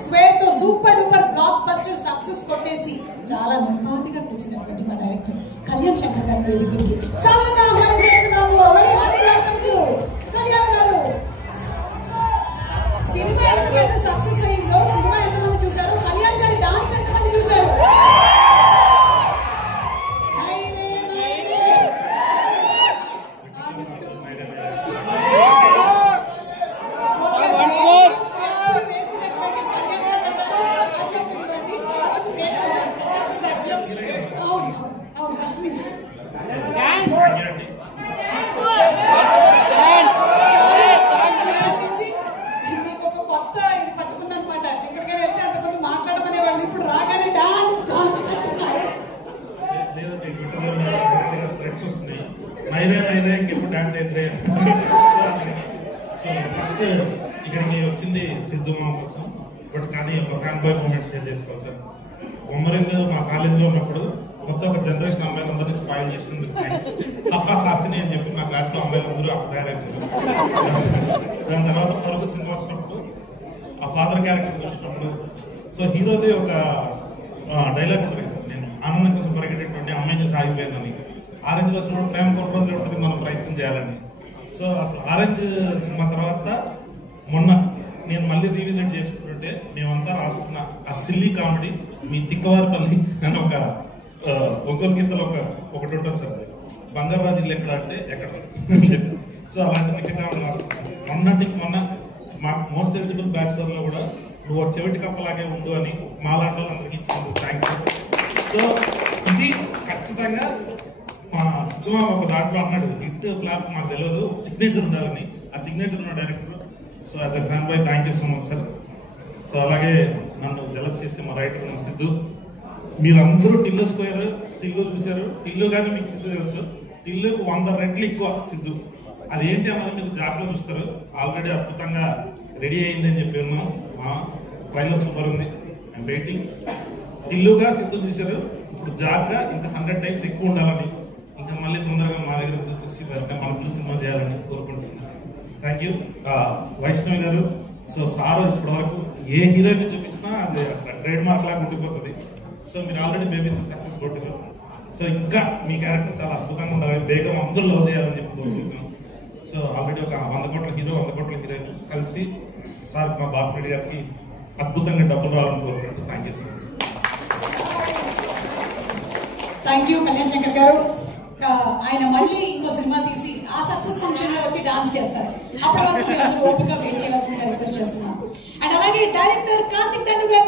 Square తో super duper block buster success కొట్టేసి చాలా నెమ్మదిగా కూర్చున్నటువంటి మా డైరెక్టర్ కళ్యాణ్ శంకర్ గారి వేదికకి సాధారణంగా ఆహ్వానం చేస్తున్నాము. Very hearty welcome to Kalyan గారు. సినిమా ఎంత సక్సెస్ అయిందో, సినిమా ఎంతమంది చూసారు, కళ్యాణ్ గారి డాన్స్ ఎంతమంది చూసారు? ఇక్కడికి వచ్చింది సిద్ధు మామ కోసం. బట్ కానీ ఒక ఫ్యాన్ బాయ్ మూమెంట్ షేర్ చేసుకోవాలి సార్. బొమ్మరింగ్ మా కాలేజీలో ఉన్నప్పుడు మొత్తం ఒక జనరేషన్ అమ్మాయిలందరినీ స్పాయిల్ చేసినందుకు హాసిని అని చెప్పి మా క్లాస్ లో అమ్మాయిలందరూ అక్కడ తయారయ్యారు. దాని తర్వాత పరుగు సినిమా వచ్చినప్పుడు ఆ ఫాదర్ క్యారెక్టర్ చూసినప్పుడు సో హీరోది ఒక డైలాగ్ ఉంటుంది సార్, నేను ఆనందం కోసం పరిగెట్టేటువంటి అమ్మాయి చూసి ఆగిపోయిందని. ఆరెంజ్ లో చూడ ప్రేమ కొరకు ఉంటుంది, మనం ప్రయత్నం చేయాలని. సో అసలు ఆరెంజ్ సినిమా తర్వాత మొన్న నేను మళ్ళీ రీవిజిట్ చేసుకుంటుంటే మేమంతా రాస్తున్న ఆ సిల్లీ కామెడీ మీ తిక్కవారిపల్లి అని ఒక ఒంగోలు గీతలో ఒకటి ఉంటుంది సార్, బంగారు రాజు ఇల్లు ఎక్కడ అంటే ఎక్కడ. సో అలాంటి తిక్క కామెడీ రాస్తున్నాను. మొన్న మా మోస్ట్ ఎలిజిబుల్ బ్యాచులర్ లో కూడా నువ్వు చెవిటి కప్పలాగే ఉండు అని మాలాంటి వాళ్ళందరికీ ఇచ్చింది. థ్యాంక్స్. సో ఇది ఖచ్చితంగా మా సినిమా ఒక దాంట్లో అన్నాడు, హిట్ ఫ్లాప్ మాకు తెలియదు, సిగ్నేచర్ ఉండాలని. ఆ సిగ్నేచర్ ఉన్న director. So as a fan boy thank you so much sir. So అలాగే నన్ను జలస్ చేసే మా రైటర్ మన సిద్ధు. మీరందరూ టిల్లు స్క్వేర్ టిల్లు చూశారు. టిల్లు కానీ మీకు సిద్ధు తెలుసు. టిల్లుకు 100 రెట్లు ఎక్కువ సిద్ధు. అదేంటి అన్నది మీరు జాబ్లో చూస్తారు. ఆల్రెడీ అద్భుతంగా రెడీ అయింది అని చెప్పి ఉన్నాం. మా ట్రైలర్ సూపర్ ఉంది. I'm waiting. టిల్లుగా సిద్ధు చూశారు. ఇప్పుడు జాబ్గా ఇంకా 100 టైమ్స్ ఎక్కువ ఉండాలని, ఇంకా మళ్ళీ తొందరగా మా దగ్గర గుర్తొచ్చి మన సినిమా చేయాలని కోరుకుంటున్నాను. Thank you. వైష్ణవి గారు. సో సార్ ఇప్పటి వరకు ఏ హీరోయిన్ చూపించినా అది ట్రేడ్ మార్క్ లాగా ఉండిపోతుంది. సో మీరు ఆల్రెడీ బేబీతో సక్సెస్ కొట్టున్నారు. సో ఇంకా మీ క్యారెక్టర్ చాలా అద్భుతంగా ఉండాలి, బేగం అందరూ లవ్ చేయాలని చెప్పి కోరుకుంటున్నాం. సో ఆల్రెడీ ఒక 100 కోట్ల హీరో 100 కోట్ల హీరోయిన్ కలిసి సార్ మా బాపిరెడ్డి గారికి అద్భుతంగా డబ్బులు రావాలని కోరుకుంటున్నాం. Thank you so much. Thank you Kalyan Shankar గారు. ఆయన మళ్ళీ ఇంకో సినిమా తీసి ఆ సక్సెస్ ఫంక్షన్ లో వచ్చి డాన్స్ చేస్తారు. అప్పటి వరకు మీరు ఓపిక వెయిట్ చేయాల్సిందిగా రిక్వెస్ట్ చేస్తున్నాం. అండ్ అలాగే డైరెక్టర్ కార్తిక్ దండు గారు